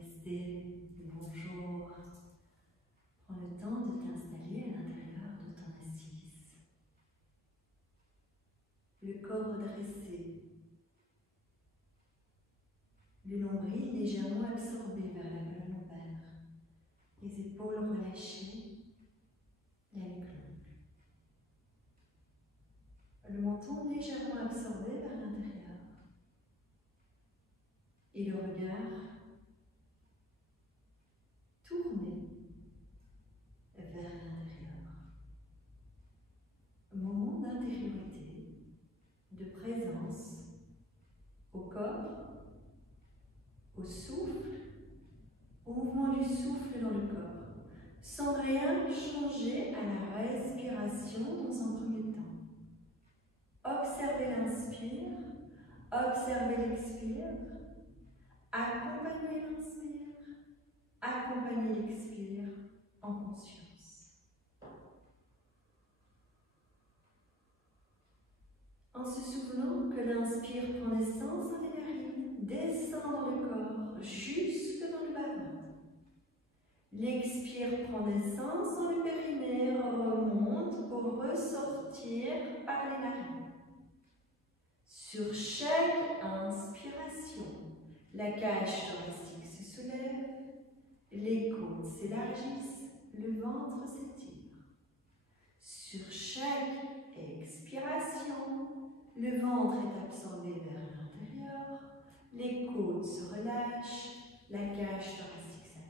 Restez le bonjour. Prends le temps de t'installer à l'intérieur de ton assise. Le corps redressé. Le nombril légèrement absorbé vers la colonne lombaire. Les épaules relâchées. La nuque longue. Le menton légèrement absorbé vers l'intérieur. Et le regard tourné vers l'intérieur. Un moment d'intériorité, de présence au corps, au souffle, au mouvement du souffle dans le corps, sans rien changer à la respiration dans un premier temps. Observez l'inspire, observez l'expire, accompagnez l'inspire, accompagnez l'expire en conscience. En se souvenant que l'inspire prend naissance dans les narines, descend dans le corps, jusque dans le bas-ventre. L'expire prend naissance dans le périnée, remonte pour ressortir par les narines. Sur chaque inspiration, la cage thoracique se soulève, les côtes s'élargissent, le ventre s'étire. Sur chaque expiration, le ventre est absorbé vers l'intérieur, les côtes se relâchent, la cage thoracique s'apaise.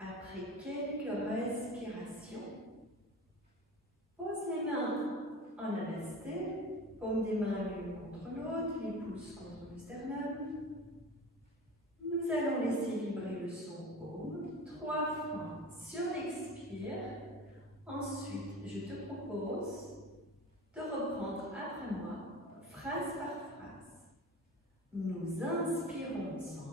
Après quelques respirations, pose les mains en namasté, paume des mains l'une contre l'autre, les pouces contre le sternum. Nous allons laisser vibrer le son OM 3 fois sur l'expire. Ensuite, je te propose de reprendre après moi, phrase par phrase. Nous inspirons ensemble.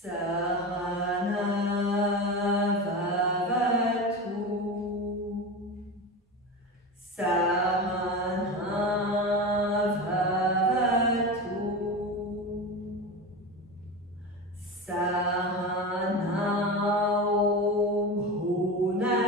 Sarana Om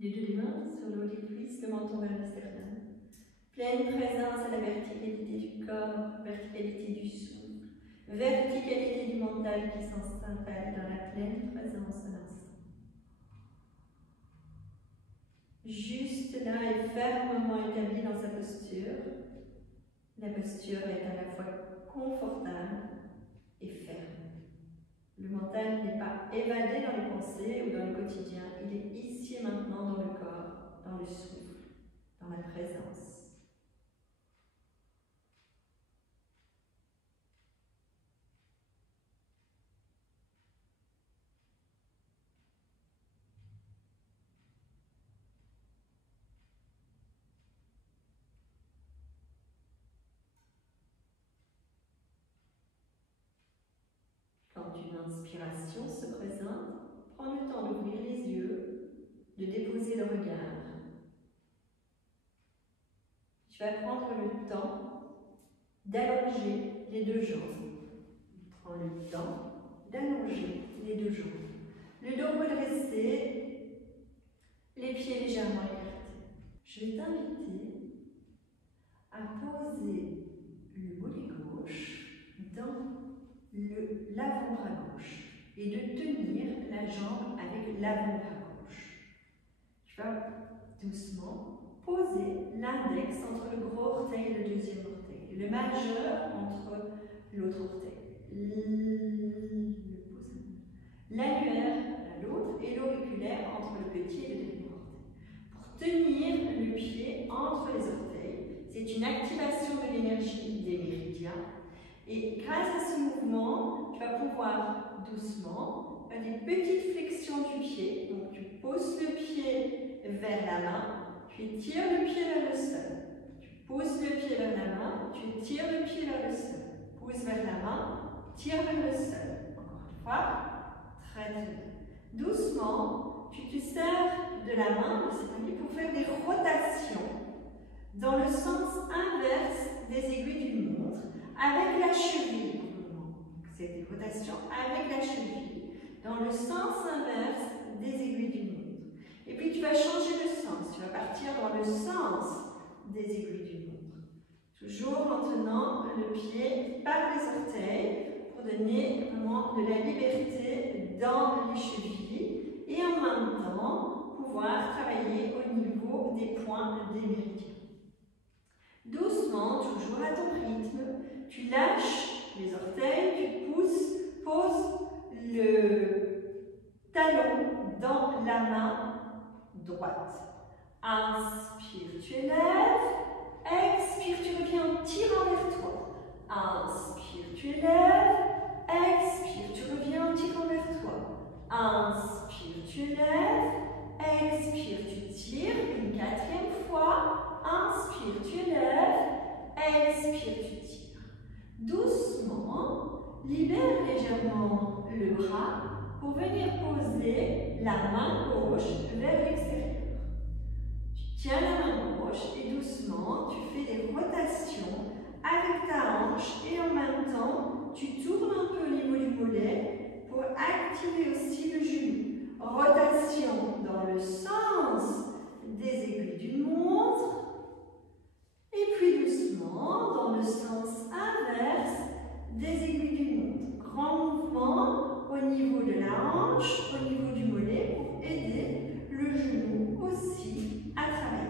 Les deux mains sur le haut des cuisses, le menton vers le sternum. Pleine présence à la verticalité du corps, verticalité du souffle, verticalité du mental qui s'installe dans la pleine présence de l'instant. Juste là et fermement établi dans sa posture. La posture est à la fois confortable et ferme. Le mental n'est pas évadé dans les pensées ou dans le quotidien, il est ici et maintenant dans le corps, dans le souffle, dans la présence. Quand une inspiration se présente, prends le temps d'ouvrir les yeux, de déposer le regard. Tu vas prendre le temps d'allonger les deux jambes. Prends le temps d'allonger les deux jambes. Le dos redressé, les pieds légèrement écartés. Je vais t'inviter à poser le mollet gauche dans l'avant-bras gauche et de tenir la jambe avec l'avant-bras gauche. Tu vas doucement poser l'index entre le gros orteil et le deuxième orteil, le majeur entre l'autre orteil, l'annulaire à l'autre et l'auriculaire entre le petit et le dernier orteil. Pour tenir le pied entre les orteils, c'est une activation de l'énergie des méridiens. Et grâce à ce mouvement, tu vas pouvoir doucement faire des petites flexions du pied. Donc tu poses le pied vers la main, tu étires le pied vers le sol. Tu pousses le pied vers la main, tu étires le pied vers le sol. Pousse vers la main, tire vers le sol. Encore une fois, très bien. Doucement, tu te sers de la main de cet ami pour faire des rotations dans le sens inverse des aiguilles d'une montre, avec la cheville pour le moment. C'est des rotations avec la cheville, dans le sens inverse des aiguilles d'une montre. Et puis tu vas changer de sens, tu vas partir dans le sens des aiguilles d'une montre. Toujours en tenant le pied par les orteils pour donner vraiment de la liberté dans les chevilles et en même temps pouvoir travailler au niveau des points des méridiens. Doucement, toujours à ton rythme, tu lâches les orteils, tu poses le talon dans la main droite. Inspire, tu élèves. Expire, tu reviens en tirant vers toi. Inspire, tu élèves. Expire, tu reviens en tirant vers toi. Inspire, tu élèves. Expire, tu tires. Une quatrième fois. Inspire, tu élèves. Expire, tu tires. Doucement, libère légèrement le bras pour venir poser la main gauche vers l'extérieur. Tu tiens la main gauche et doucement, tu fais des rotations avec ta hanche et en même temps, tu tournes un peu au niveau du mollet pour activer aussi le genou. Rotation dans le sens des aiguilles d'une montre. Et puis doucement, dans le sens inverse des aiguilles d'une montre. Grand mouvement au niveau de la hanche, au niveau du mollet, pour aider le genou aussi à travailler.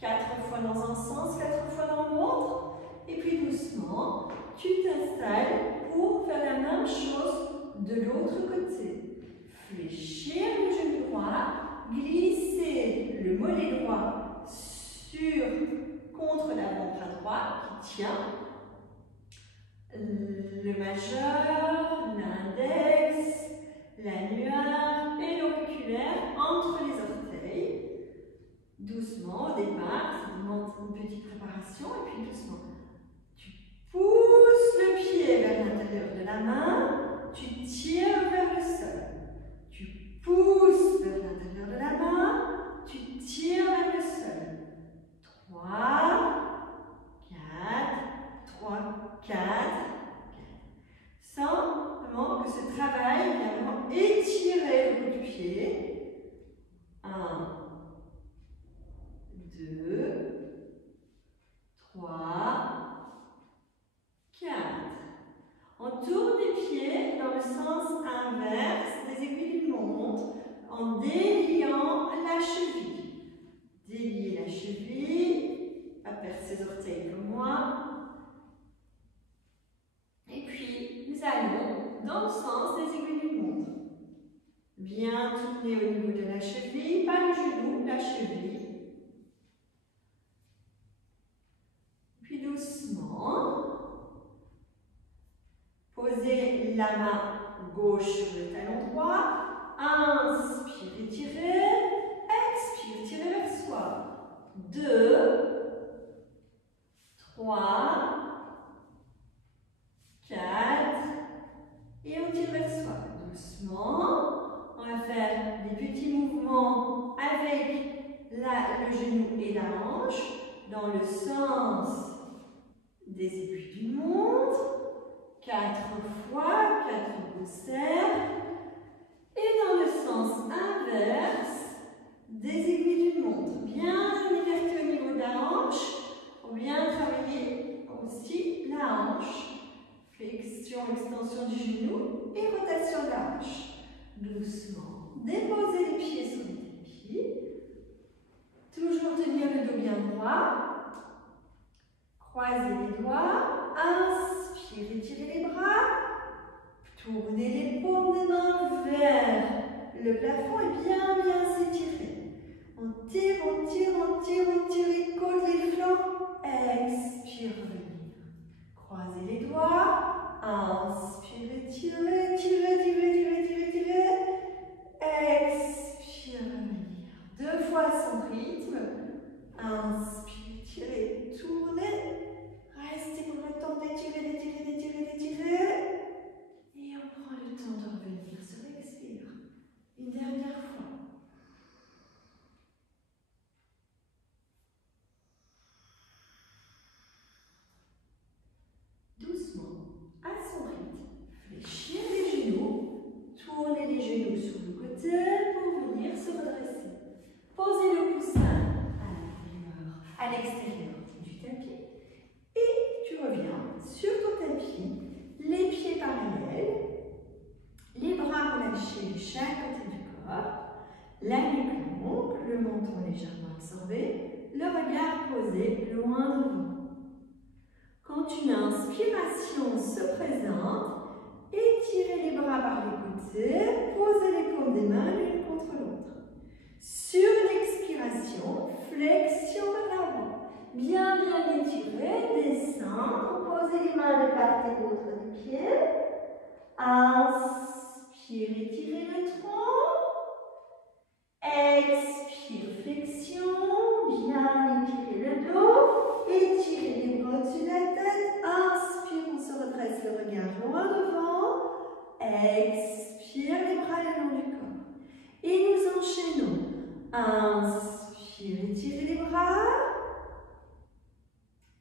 4 fois dans un sens, 4 fois dans l'autre. Et puis doucement, tu t'installes pour faire la même chose de l'autre côté. Fléchir le genou droit, glisser le mollet droit contre l'avant-bras droit qui tient le majeur, l'index, l'annulaire et l'auriculaire entre les orteils. Doucement, au départ, ça demande une petite préparation et puis doucement. Tu pousses le pied vers l'intérieur de la main, tu tires vers le sol. Tu pousses vers l'intérieur de la main, tu tires vers le sol. 3, 3, 4. On tourne les pieds dans le sens inverse des aiguilles d'une montre en déliant la cheville. Déliez la cheville, à faire ses orteils comme moi. Et puis, nous allons dans le sens des aiguilles d'une montre. Bien tourner au niveau de la cheville, pas le genou, la cheville. Puis doucement, posez la main gauche sur le talon droit. Inspire, étirez. Expire, tirez vers soi. 2, 3, 4. Et on tire vers soi. Doucement. On va faire des petits mouvements avec le genou et la hanche dans le sens des aiguilles d'une montre. 4 fois, 4 poussières. Et dans le sens inverse des aiguilles d'une montre. Bien écarté au niveau de la hanche pour bien travailler aussi la hanche. Flexion, extension du genou et rotation de la hanche. Doucement, déposez les pieds sur le tapis. Toujours tenir le dos bien droit. Croisez les doigts. Inspire, étirez les bras. Tournez les paumes des mains vers le plafond et bien s'étirer. On tire, on tire, on tire, on tire les côtes, les flancs. Expire, revenir. Croisez les doigts. Inspire, tirez, tirez, tirez, tirez, tirez, tirez. Expire, revenir. 2 fois à son rythme. Inspire, tirez, tournez. Restez pour le temps d'étirer, d'étirer, d'étirer, d'étirer. Et on prend le temps de revenir sur l'expire. Une dernière fois. Doucement, à son rythme, fléchir les genoux, tournez les genoux sur le côté pour venir se redresser. Posez le coussin à l'extérieur du tapis et tu reviens sur ton tapis, les pieds parallèles, les bras relâchés de chaque côté du corps, la nuque longue, le menton légèrement absorbé, le regard posé loin devant. Quand une inspiration se présente, étirez les bras par les côtés, posez les paumes des mains l'une contre l'autre. Sur l'expiration, flexion vers l'avant. Bien étirer, descendre, posez les mains de part et d'autre des pieds. Inspire, étirez le tronc. Expire, flexion, bien étirer le dos. Étirez les bras au-dessus de la tête. Inspire, on se redresse le regard loin devant. Expire, les bras le long du corps. Et nous enchaînons. Inspire, étirez les bras.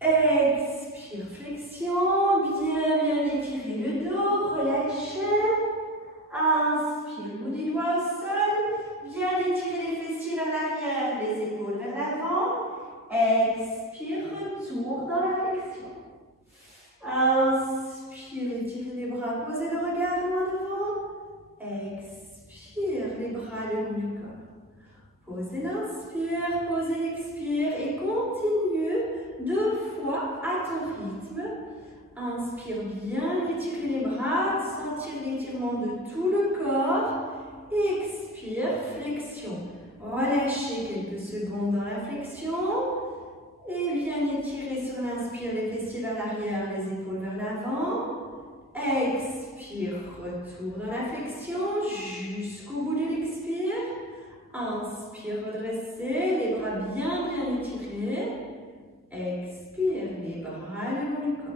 Expire, flexion, bien étirer le dos, relâchez. Inspire, bout du doigt au sol, bien étirer les fessiers vers l'arrière, les épaules vers l'avant. Expire, retour dans la flexion. Inspire, étirez les bras, posez le regard loin devant. Expire, les bras le long du corps. Posez l'inspire, posez l'expire et continue 2 fois à ton rythme. Inspire bien, étirez les bras, sentir l'étirement de tout le corps. Et expire, flexion. Relâchez quelques secondes dans la flexion. Et bien étirer sur l'inspire, les fessiers vers l'arrière, les épaules vers l'avant. Expire, retour dans la flexion jusqu'au bout de l'expire. Inspire, redressez, les bras bien étirés. Expire, les bras le long du corps.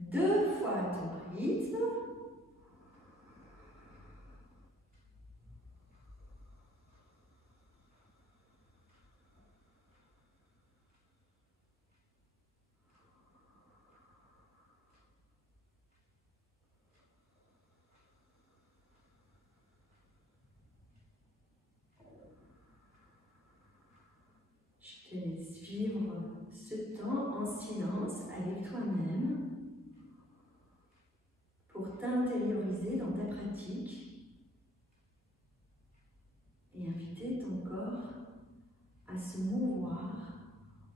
2 fois à ton rythme. te laisses vivre ce temps en silence avec toi-même pour t'intérioriser dans ta pratique et inviter ton corps à se mouvoir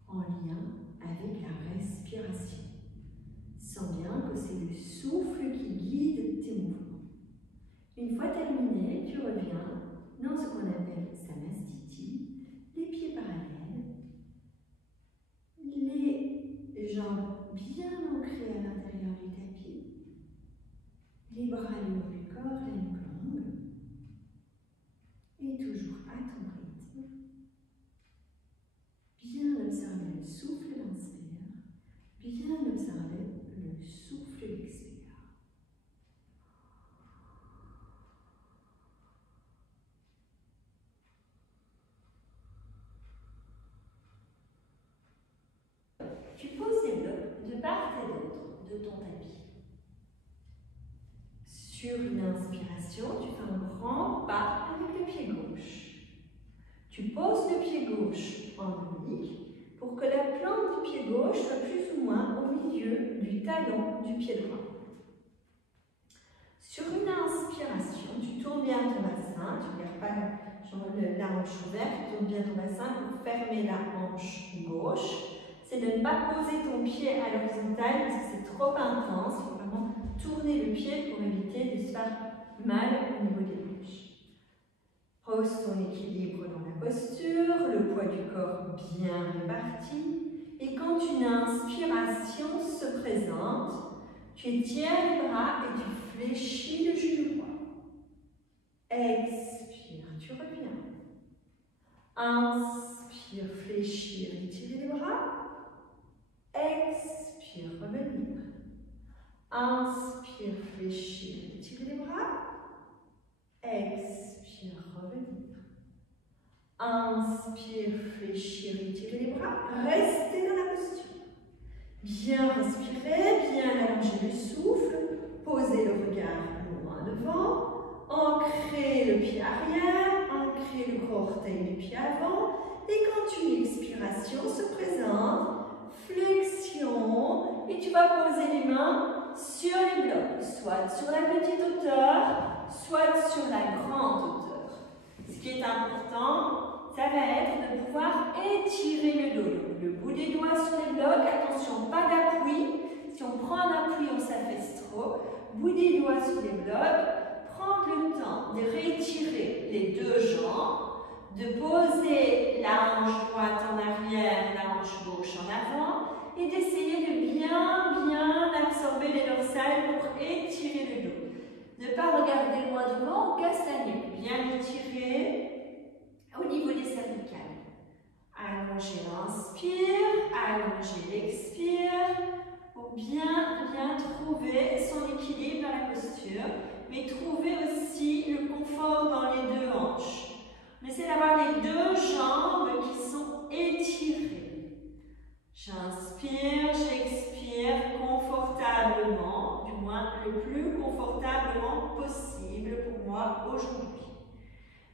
en lien avec la respiration. Sens bien que c'est le souffle qui guide tes mouvements. Une fois terminé, tu reviens dans ce qu'on appelle Samastiti, les pieds parallèles, les jambes bien ancrées à l'intérieur du tapis, les bras le haut du corps, la nuque longue, et toujours à ton rythme. Bien observer le souffle d'inspire, bien observer le souffle d'expire. Tu poses tes blocs de part et d'autre de ton tapis. Sur une inspiration, tu fais un grand pas avec le pied gauche. Tu poses le pied gauche en oblique pour que la plante du pied gauche soit plus ou moins au milieu du talon du pied droit. Sur une inspiration, tu tournes bien ton bassin, tu ne gardes pas la hanche ouverte, tu tournes bien ton bassin pour fermer la hanche gauche. C'est de ne pas poser ton pied à l'horizontale parce que c'est trop intense. Il faut vraiment tourner le pied pour éviter de se faire mal au niveau des hanches. Pose ton équilibre dans la posture, le poids du corps bien réparti. Et quand une inspiration se présente, tu étires les bras et tu fléchis le genou droit. Expire, tu reviens. Inspire, fléchir, étirer les bras. Expire, revenir. Inspire, fléchir, étirer les bras. Expire, revenir. Inspire, fléchir, étirer les bras. Restez dans la posture. Bien respirer, bien allonger le souffle. Posez le regard loin devant. Ancrez le pied arrière. Ancrez le gros orteil du pied avant. Et quand une expiration se présente, flexion, et tu vas poser les mains sur les blocs, soit sur la petite hauteur, soit sur la grande hauteur. Ce qui est important, ça va être de pouvoir étirer le dos. Le bout des doigts sur les blocs, attention, pas d'appui. Si on prend un appui, on s'affaisse trop. Bout des doigts sur les blocs, prendre le temps de réétirer les deux jambes, de poser la hanche droite en arrière, la hanche gauche en avant et d'essayer de bien absorber les dorsales pour étirer le dos. Ne pas regarder loin devant, on casse la nuque. Bien étirer au niveau des cervicales. Allonger l'inspire, allonger l'expire pour bien trouver son équilibre dans la posture, mais trouver aussi le confort dans les deux hanches. On essaie d'avoir les deux jambes qui sont étirées. J'inspire, j'expire confortablement, du moins le plus confortablement possible pour moi aujourd'hui.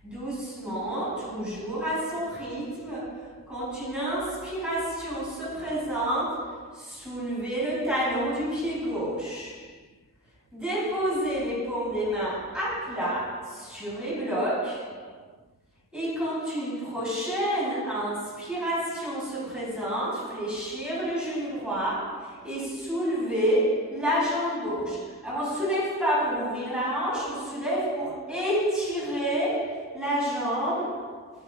Doucement, toujours à son rythme, quand une inspiration se présente, soulevez le talon du pied gauche. Déposez les paumes des mains à plat sur les blocs. Et quand une prochaine inspiration se présente, fléchir le genou droit et soulever la jambe gauche. Alors on ne soulève pas pour ouvrir la hanche, on soulève pour étirer la jambe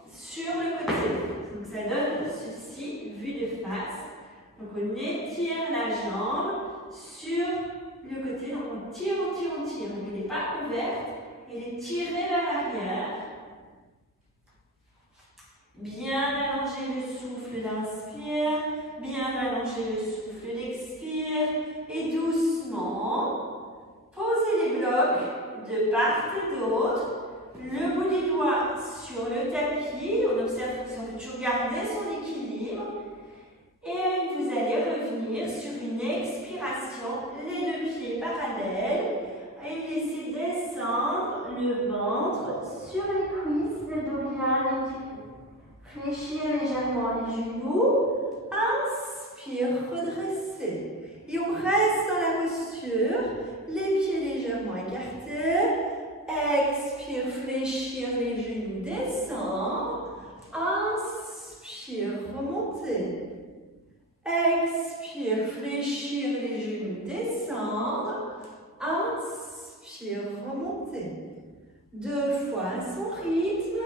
sur le côté. Donc ça donne ceci vu de face. Donc on étire la jambe sur le côté. Donc on tire. Elle n'est pas ouverte, elle est tirée vers l'arrière. Bien allonger le souffle d'inspire, bien allonger le souffle d'expire et doucement posez les blocs de part et d'autre, le bout des doigts sur le tapis, on observe qu'on peut toujours garder son équilibre et vous allez revenir sur une expiration, les deux pieds parallèles et laissez descendre le ventre sur les cuisses, le dos bien étiré. Fléchir légèrement les genoux. Inspire, redresser. Et on reste dans la posture. Les pieds légèrement écartés. Expire, fléchir les genoux, descendre. Inspire, remonter. Expire, fléchir les genoux, descendre. Inspire, remonter. 2 fois à son rythme.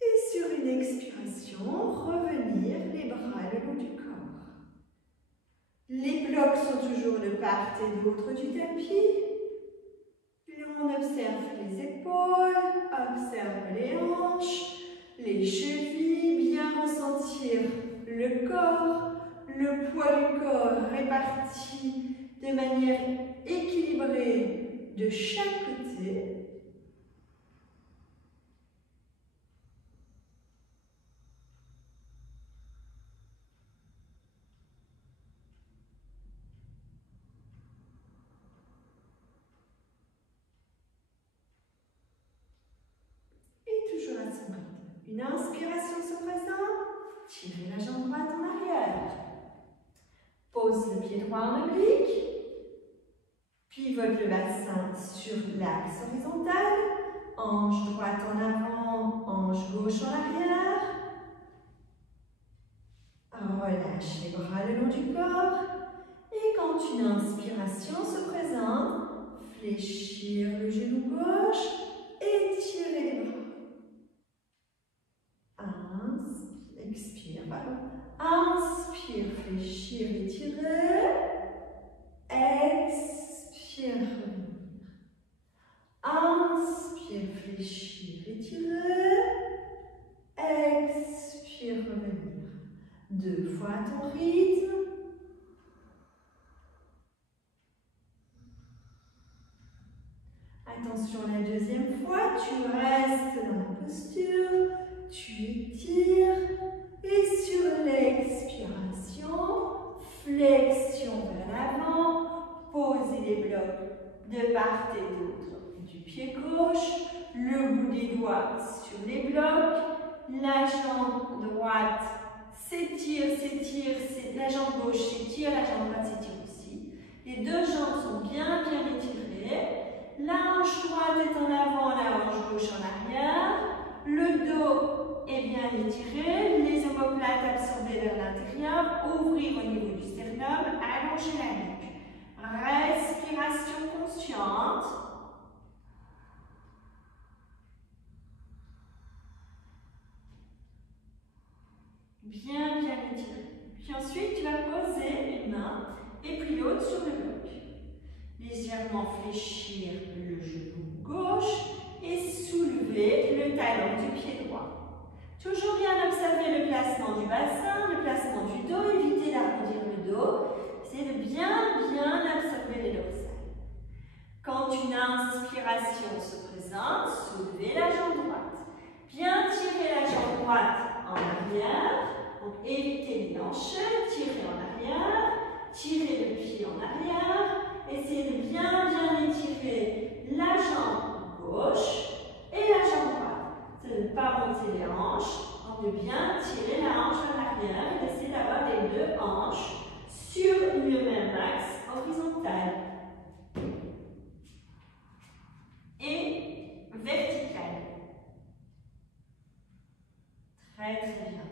Et sur une expiration, revenir les bras le long du corps. Les blocs sont toujours de part et d'autre du tapis. On observe les épaules, observe les hanches, les chevilles, bien ressentir le corps, le poids du corps réparti de manière équilibrée de chaque côté. Toujours à son rythme. Une inspiration se présente. Tirez la jambe droite en arrière. Pose le pied droit en oblique. Pivote le bassin sur l'axe horizontal. Hanche droite en avant, hanche gauche en arrière. Relâche les bras le long du corps. Et quand une inspiration se présente, fléchir le genou gauche et tirer les bras. Expire, inspire, fléchir, étirer. Expire, revenir. Inspire, fléchir, étirer. Expire, revenir. 2 fois à ton rythme. Attention, la deuxième fois, tu restes dans la posture, tu étires. Et sur l'expiration, flexion vers l'avant, posez les blocs de part et d'autre du pied gauche, le bout des doigts sur les blocs, la jambe droite s'étire, s'étire, la jambe gauche s'étire, la jambe droite s'étire aussi. Les 2 jambes sont bien étirées. La hanche droite est en avant, la hanche gauche en arrière. Le dos est bien étiré, les omoplates absorbées vers l'intérieur, ouvrir au niveau du sternum, allonger la nuque. Respiration consciente. Bien étiré. Puis ensuite, tu vas poser une main et puis l'autre sur le bloc. Légèrement fléchir le genou gauche et soulever le talon du pied droit. Toujours bien observer le placement du bassin, le placement du dos, éviter d'arrondir le dos. C'est de bien observer les dorsales. Quand une inspiration se présente, soulevez la jambe droite. Bien tirer la jambe droite en arrière. Donc évitez de blanchir, tirer en arrière, tirer le pied en arrière. Essayez de bien étirer la jambe gauche et la jambe droite. C'est de ne pas monter les hanches, donc de bien tirer la hanche en arrière et d'essayer d'avoir les 2 hanches sur le même axe horizontal et vertical. Très bien.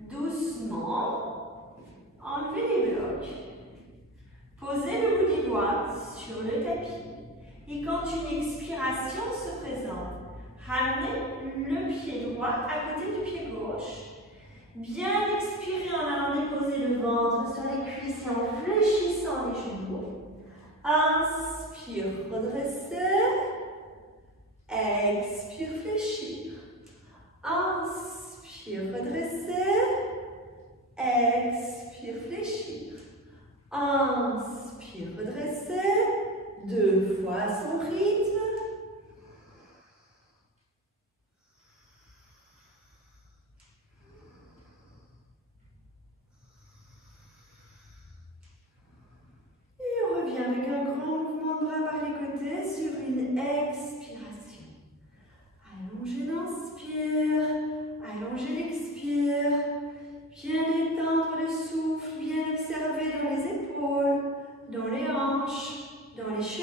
Doucement, enlevez les blocs. Posez le bout des doigts sur le tapis. Et quand une expiration se présente, ramenez le pied droit à côté du pied gauche. Bien expirer en allant déposer le ventre sur les cuisses et en fléchissant les genoux. Inspire, redresser. Expire, fléchir. Inspire, redresser. Expire, fléchir. Inspire, redresser. 2 fois à son rythme.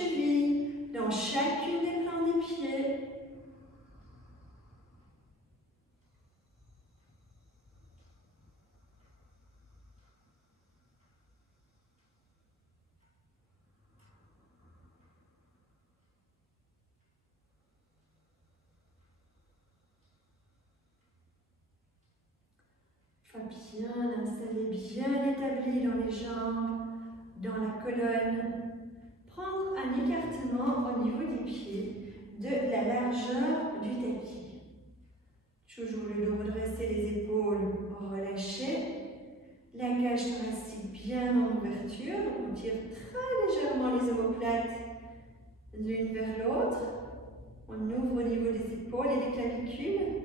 chevilles, dans chacune des plantes des pieds. Bien installé, bien établi dans les jambes, dans la colonne. Prendre un écartement au niveau des pieds de la largeur du tapis. Toujours le dos redressé, les épaules relâchées. La cage thoracique bien en ouverture. On tire très légèrement les omoplates l'une vers l'autre. On ouvre au niveau des épaules et des clavicules.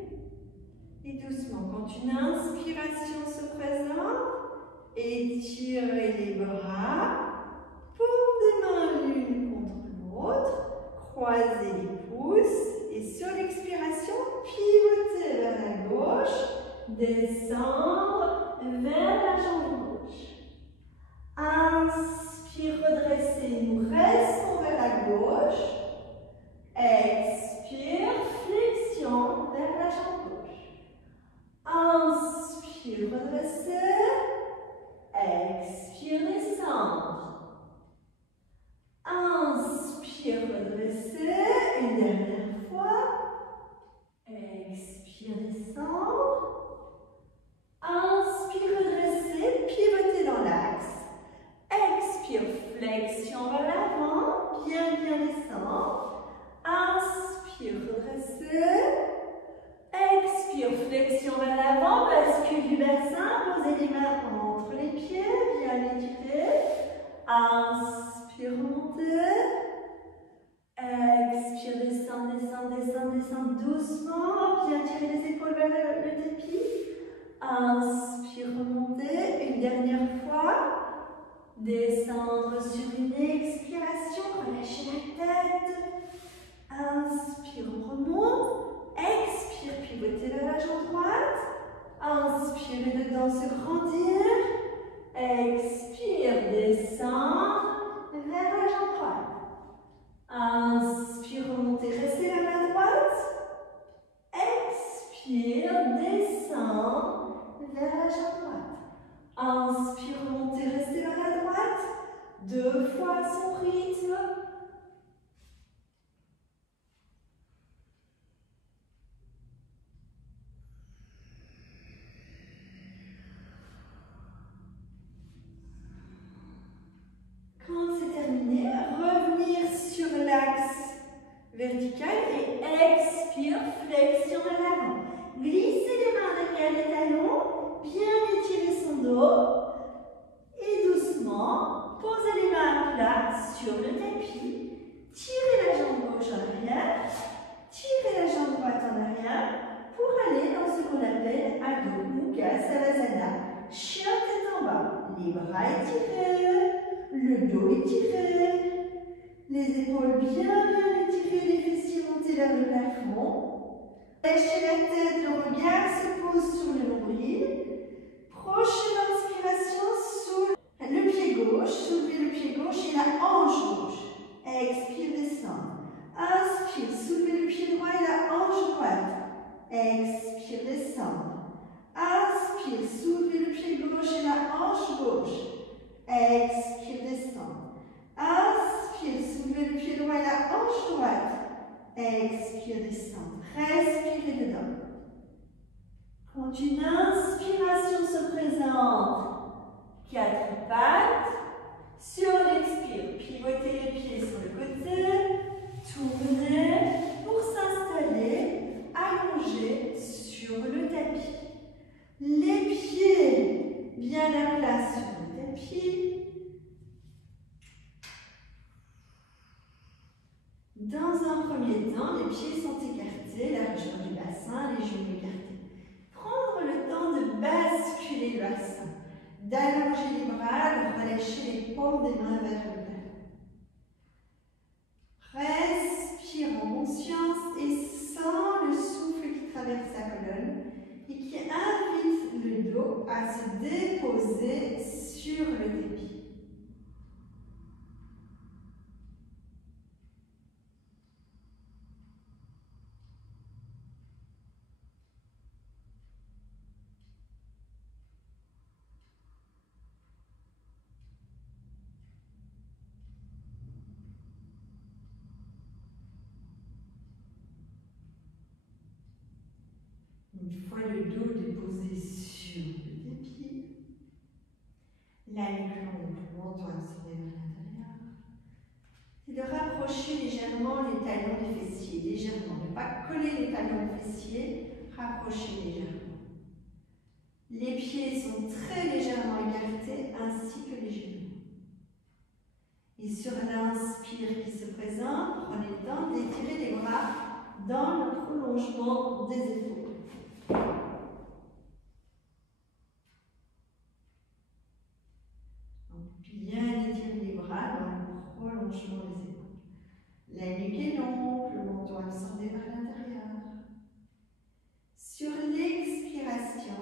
Et doucement, quand une inspiration se présente, étirez les bras, paumes des mains l'une contre l'autre, croisez les pouces et sur l'expiration, pivotez vers la gauche, descendre vers la jambe gauche. Inspire, redressez, nous restons vers la gauche. Expire, flexion vers la jambe gauche. Inspire, redresser. Expire, descendre. Inspire, redresser. Une dernière fois. Expire, descendre. Inspire, redresser. Pivotez dans l'axe. Expire, flexion vers l'avant. Bien descendre. Inspire, redresser. Expire, flexion vers l'avant, bascule du bassin, posez les mains entre les pieds, bien étirez. Inspire, montez. Expire, descendre doucement, bien tirer les épaules vers le tapis. Inspire, remontez. Une dernière fois. Descendre sur une expiration, relâchez la tête. Inspire, remonte. Expire, pivotez vers la jambe droite. Inspirez dedans, se grandir. Expire, descendre vers la jambe droite. Inspire, remontez, restez vers la droite. Expire, descendre vers la jambe droite. Inspire, remontez, restez vers la droite. 2 fois à son rythme. Quand c'est terminé, revenir sur l'axe vertical et expire, flexion vers l'avant. Glissez les mains derrière les talons, bien étirer son dos et doucement, posez les mains à plat sur le tapis. Tirez la jambe gauche en arrière, tirez la jambe droite en arrière pour aller dans ce qu'on appelle Adho Mukha Savasana. Chien tête en bas, les bras étirés. Le dos étiré, les épaules bien étirées, les fessiers montés vers le plafond. Lâchez la tête, le regard se pose sur le nombril. Prochaine inspiration, soulevez le pied gauche, soulevez le pied gauche et la hanche gauche. Expire, descendre. Inspire, soulevez le pied droit et la hanche droite. Expire, descendre. Inspire, soulevez le pied gauche et la hanche gauche. Expire, descendre. Inspire, soulevez le pied droit et la hanche droite. Expire, descendre. Respirez dedans. Quand une inspiration se présente, 4 pattes. Sur l'expire, pivotez les pieds sur le côté. Tournez pour s'installer, allongé sur le tapis. Les pieds bien à plat sur le tapis. Dans un premier temps, les pieds sont écartés, largeur du bassin, les genoux écartés. Prendre le temps de basculer le bassin, d'allonger les bras, de relâcher les paumes des mains vers le bas. Respire en conscience et sens le souffle qui traverse la colonne et qui invite le dos à se déposer sur le tapis. Une fois le dos déposé sur le tapis, la nuque longue, le menton absorbé vers l'intérieur. C'est de rapprocher légèrement les talons des fessiers, légèrement. Ne pas coller les talons aux fessiers, rapprocher légèrement. Les pieds sont très légèrement écartés, ainsi que les genoux. Et sur l'inspire qui se présente, prenez le temps d'étirer les bras dans le prolongement des épaules. Bien étirer les bras dans le prolongement des épaules. La nuque est longue, le menton absorbé vers l'intérieur. Sur l'expiration,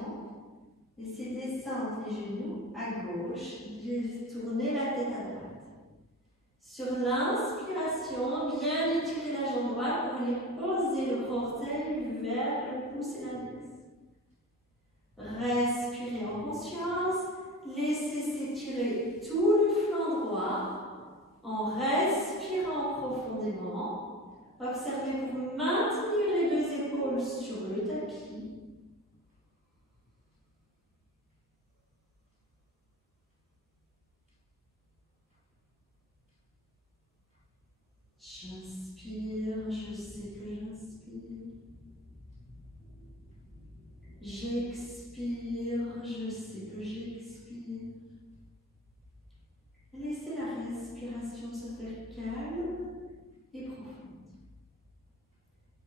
laissez descendre les genoux à gauche, tournez la tête à droite. Sur l'inspiration, bien étirer la jambe droite pour aller poser le orteil vers le pouce et l'index. Respirez en conscience. Laissez s'étirer tout le flanc droit en respirant profondément. Observez pour maintenir les deux épaules sur le tapis. J'inspire, je sais que j'inspire. J'expire, je sais que j'expire. Laissez la respiration se faire calme et profonde.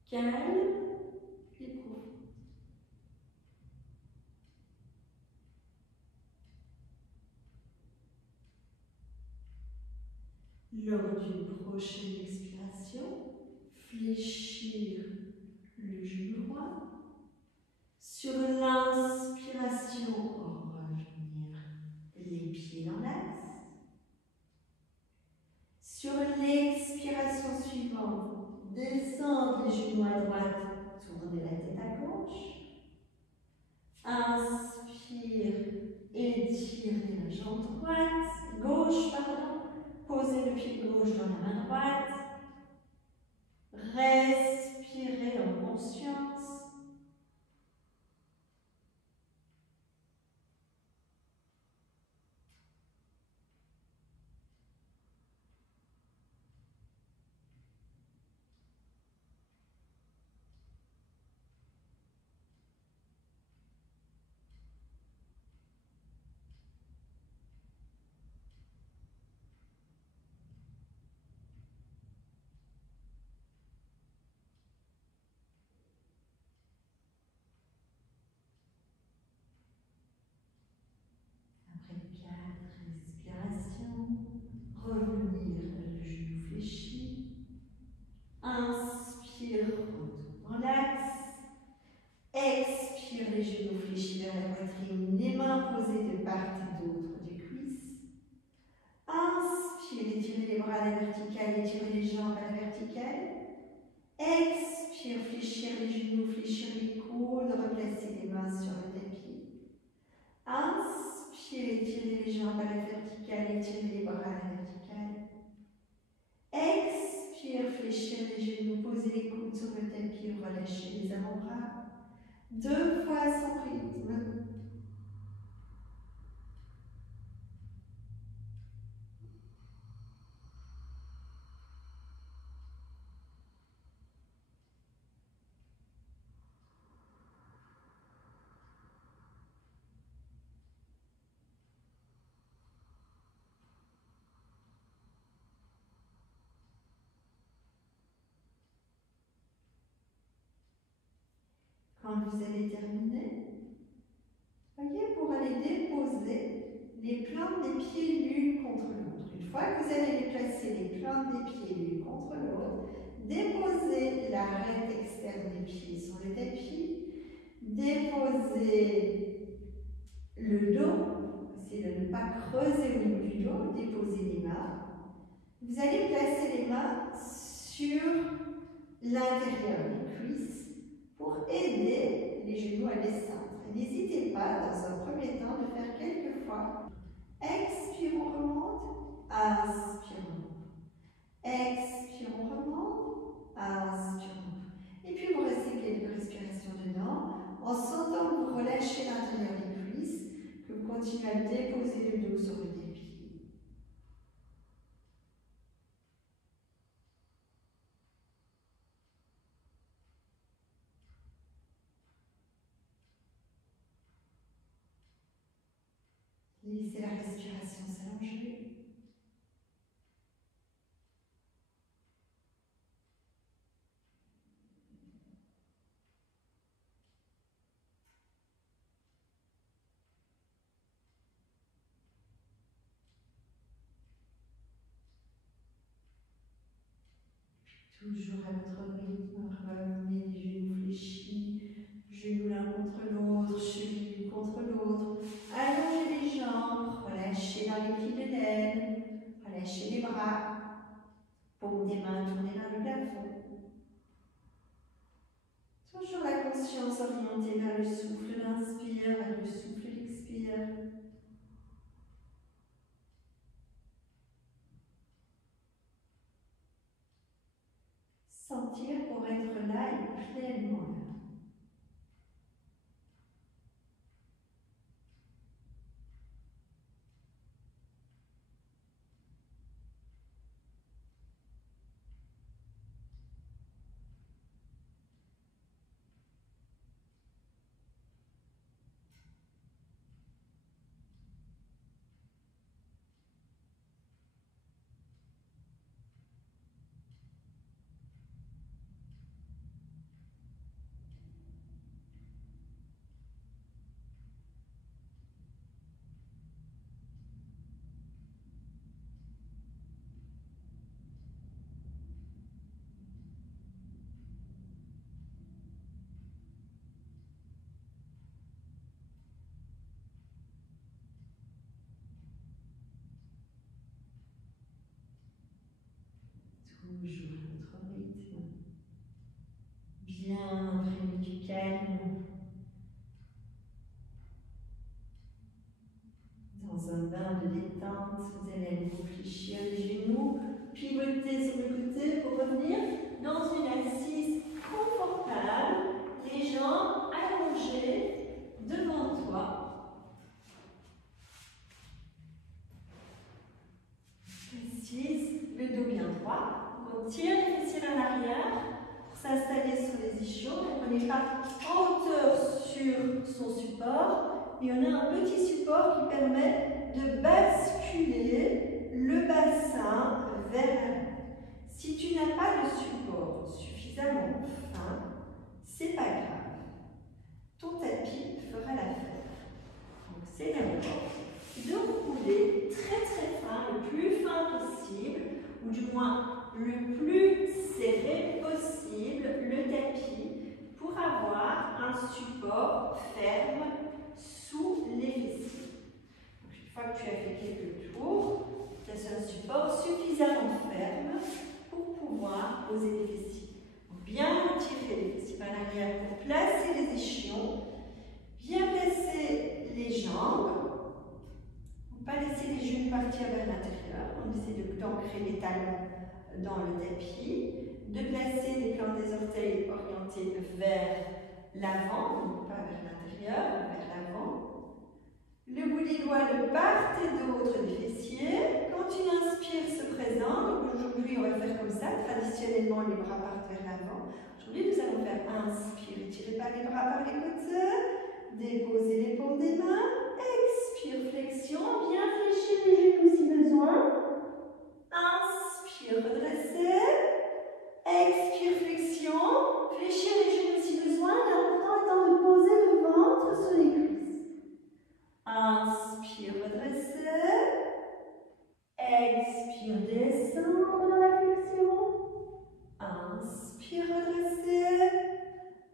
Calme et profonde. Lors d'une prochaine expiration, fléchir le genou droit. Sur l'inspiration, revenir les pieds dans l'axe. Sur l'expiration suivante, descendre les genoux à droite, tournez la tête à gauche. Inspire, étirez la jambe droite, gauche, pardon. Posez le pied gauche dans la main droite. Respirez en conscience. Après 4 respirations, revenir le genou fléchi. Inspire, retour dans l'axe. Expire les genoux fléchis vers la poitrine, les mains posées de part et d'autre des cuisses. Inspire, étirez les bras à la verticale, étirez les jambes à la verticale. Expire, fléchir les genoux, fléchir les coudes, replacer les mains sur le tapis. Inspire, étirez les jambes à la verticale, étirez les bras à la verticale. Expire, fléchir les genoux, posez les coudes sur le tapis, relâchez les avant-bras. 2 fois sans rythme. Quand vous avez terminé, voyez, pour aller déposer les plantes des pieds l'une contre l'autre. Une fois que vous avez déplacé les plantes des pieds l'une contre l'autre, déposez l'arête externe des pieds sur le tapis, déposez le dos, essayez de ne pas creuser au niveau du dos, déposez les mains. Vous allez placer les mains sur l'intérieur des cuisses pour aider les genoux à descendre. N'hésitez pas, dans un premier temps, de faire quelques fois. Expire, on remonte. Inspire, on monte. Expire, on remonte. Inspire, on monte. Et puis, vous restez quelques respirations dedans. On Laissez la respiration s'allonger. Toujours à votre rythme, ramenez les genoux fléchis, genoux l'un contre l'autre, cheville l'une contre l'autre. Allongez les jambes, relâchez dans les plis de l'aine, relâchez les bras, paume des mains tournée vers le plafond. Toujours la conscience orientée vers le souffle, l'inspire, vers le souffle, l'expire. Sentir pour être là et pleinement là. Toujours à votre rythme. Bien imprégné du calme. Dans un bain de détente, vous allez aller vous fléchir les genoux, pivoter sur le côté pour revenir dans une assise confortable, les jambes allongées devant toi. Assise, le dos bien droit. On tire les fessiers vers l'arrière pour s'installer sur les ischions. On n'est pas en hauteur sur son support, mais on a un petit support qui permet de basculer le bassin vers l'avant. Si tu n'as pas de support suffisamment fin, c'est pas grave. Ton tapis fera l'affaire. Donc c'est d'abord de rouler très très fin, le plus fin possible, ou du moins le plus serré possible le tapis pour avoir un support ferme sous les fessiers. Donc, une fois que tu as fait quelques tours, tu as un support suffisamment ferme pour pouvoir poser les fessiers. Donc, bien tirer les fessiers par l'arrière pour placer les ischions, bien placer les jambes. Ne pas laisser les genoux partir vers l'intérieur. On essaie d'ancrer les talons dans le tapis, de placer les plans des orteils orientés vers l'avant, donc pas vers l'intérieur, vers l'avant. Le bout des doigts de part et d'autre des fessiers. Quand une inspire se présente, donc aujourd'hui on va faire comme ça, traditionnellement les bras partent vers l'avant. Aujourd'hui nous allons faire inspire, tirez pas les bras par les côtés, déposez les paumes des mains, expire, flexion, bien fléchir les genoux si besoin. Inspire, redresser. Expire, flexion. Fléchir les genoux si besoin. L'important étant de poser le ventre sur les cuisses. Inspire, redresser. Expire, descendre dans la flexion. Inspire, redresser.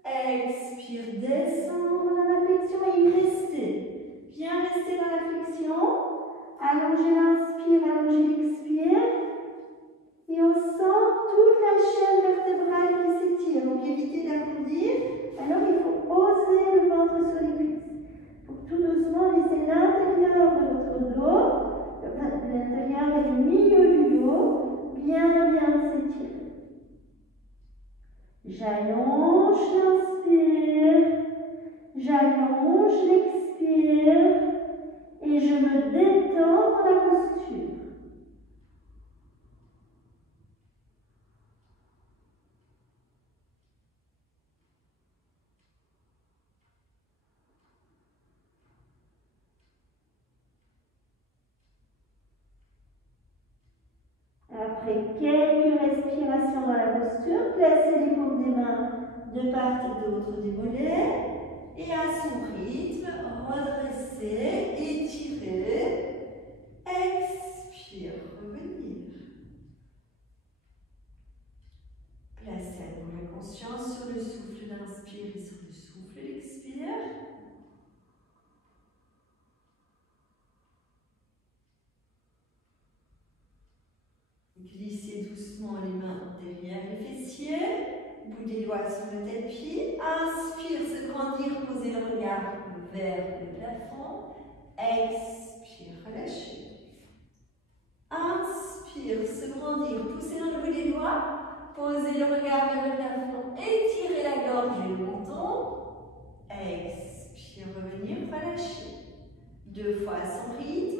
Expire, descendre dans la flexion et y rester. Bien rester dans la flexion. Allongez l'inspire, allongez l'expire. Et on sent toute la chaîne vertébrale qui s'étire. Donc évitez d'arrondir. Alors il faut poser le ventre sur les cuisses. Pour tout doucement laisser l'intérieur de votre dos, l'intérieur et le milieu du dos, bien s'étirer. J'allonge l'inspire, j'allonge l'expire et je me détends dans la posture. Après quelques respirations dans la posture, placez les paumes des mains de part et d'autre des mollets. Et à son rythme, redressez, étirez, expire, revenir. Placez à nouveau la conscience sur le souffle, l'inspire et sur le souffle, l'expire. Glissez doucement les mains derrière les fessiers, bout des doigts sur le tapis. Inspire, se grandir, posez le regard vers le plafond. Expire, relâchez. Inspire, se grandir, poussez dans le bout des doigts. Posez le regard vers le plafond, étirez la gorge et le menton. Expire, revenir, relâcher. 2 fois à son rythme.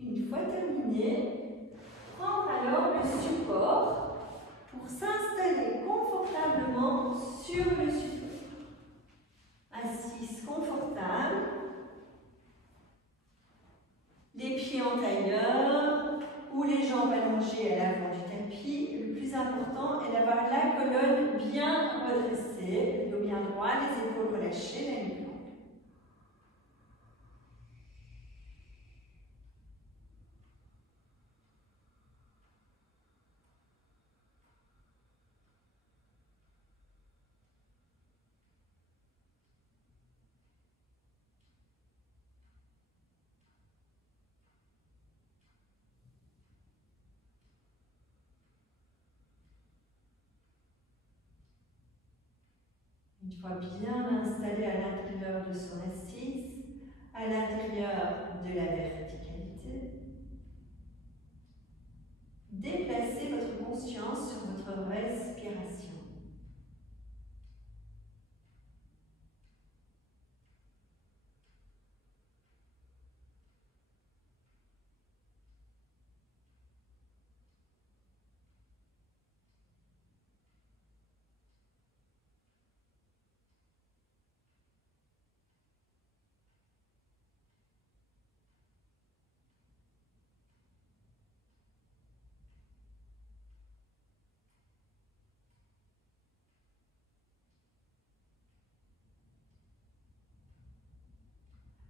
Une fois terminé, prendre alors le support pour s'installer confortablement sur le support. Assise confortable, les pieds en tailleur ou les jambes allongées à l'avant du tapis. Le plus important est d'avoir la colonne bien redressée, le dos bien droit, les épaules relâchées, la nuque longue. Une fois bien installé à l'intérieur de son assise, à l'intérieur de la verticalité, déplacez votre conscience sur votre respiration.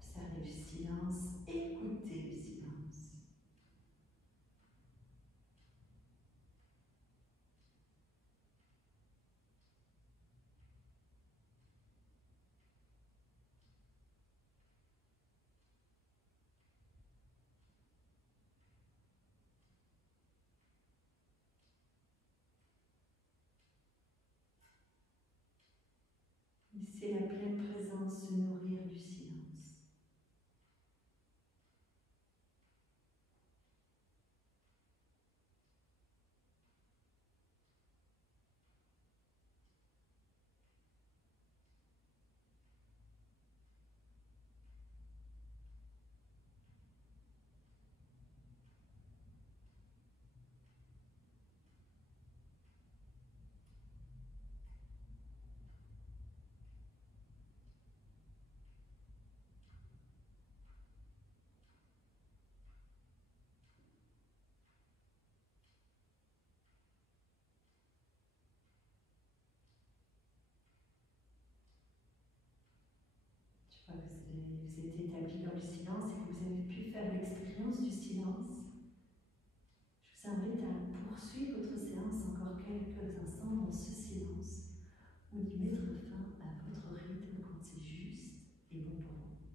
Observez le silence, écoutez le silence. Laissez la pleine présence se nourrir du silence. Une fois que vous êtes établi dans le silence et que vous avez pu faire l'expérience du silence, je vous invite à poursuivre votre séance encore quelques instants dans ce silence ou d'y mettre fin à votre rythme quand c'est juste et bon pour vous.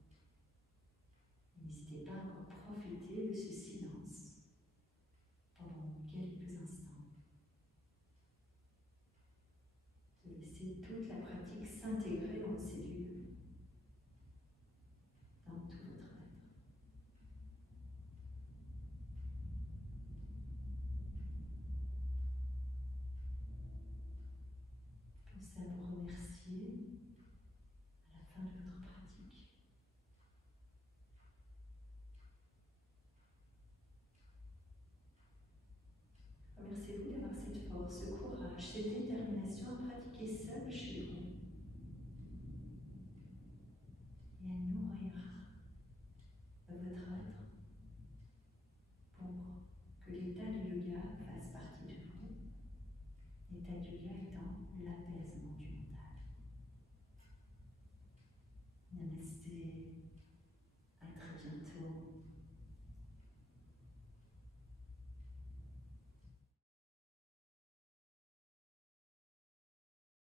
N'hésitez pas à encore profiter de ce silence pendant quelques instants. De laisser toute la pratique s'intégrer dans vos cellules, dans tout votre être. Pensez à vous remercier à la fin de votre pratique. Remerciez-vous d'avoir cette force, ce courage, cette énergie seul chez vous.